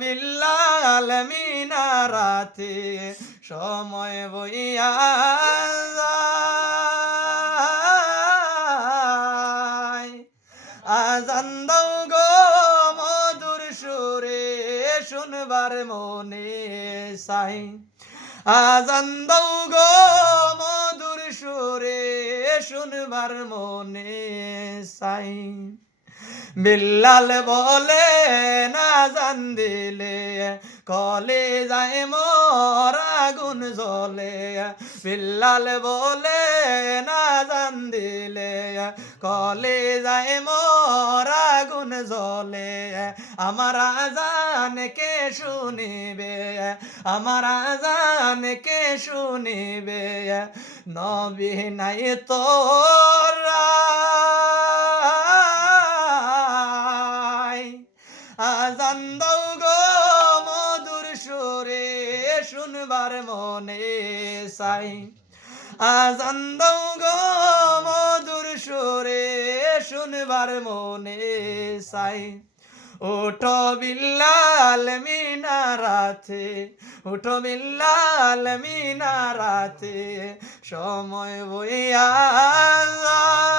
বিল্লাল মিনারাতে সময় বইয়া যায়। আজান দাও গো মধুর সুরে শুনবার মনে চাই। আজান দাও গো মধুর সুরে শুনবার মনে চাই। বিল্লাল বলে না জান দিলে কলে যায় মোর আগুন জ্বলে। বিল্লাল বলে না জান দিলে কলে যায় মোর আগুন জ্বলে। আমার আজান কে শুনিবে, আমার আজান কে শুনিবে, নবী নাই তোরা। আজান দাও গো মধুর সুরে শুনবার মনে চাই। আজান দাও গো মধুর সুরে শুনবার মনে চাই। ওঠো বিল্লাল মিনারাতে, ওঠো বিল্লাল মিনারাতে সময় বইয়া যায়।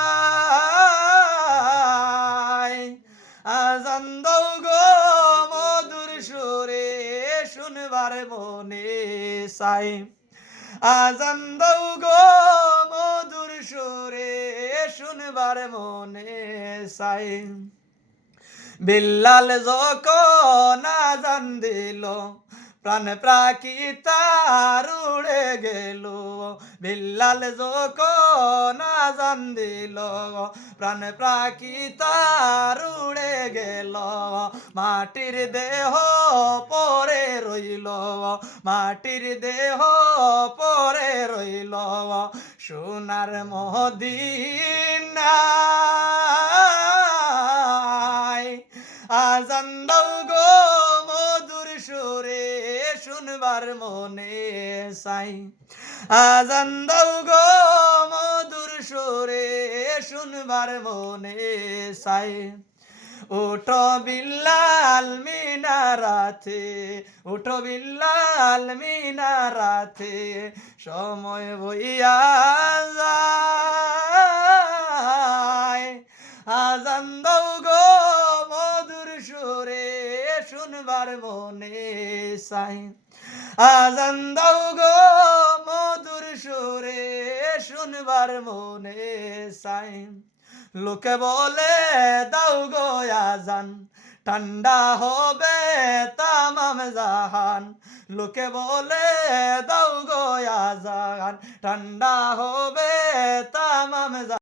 আজান দাও গো মধুর সুরে শুনবার মনে চাই। আজান দাও গো মধুর সুরে শুনবার মনে চাই। বিল্লাল যখন আজান দিল প্রাণ প্রাকিতার উড়ে গেল। বিল্লাল যখন আজান দিল প্রাণ প্রাকিতার উড়ে গেল। মাটির দেহ পরে রইল, মাটির দেহ পরে রইল সোনার মদিনা। আজান দাও গো মধুর সুরে শুনবার মনে চাই। আজান দাও গো মধুর সুরে শুনবার মনে চাই। ওঠো বিল্লাল মিনারাতে, ওঠো বিল্লাল মিনারাতে সময় বইয়া যায়। আজান দাও গো মধুর সুরে শুনবার মনে চাই। আজান দাও গো মধুর সুরে শুনবার মনে চাই। লোকে বলে দাও গো আজান ঠান্ডা হবে তামাম জাহান। লোকে বলে দাও গো আজান ঠান্ডা হবে তামাম জাহান।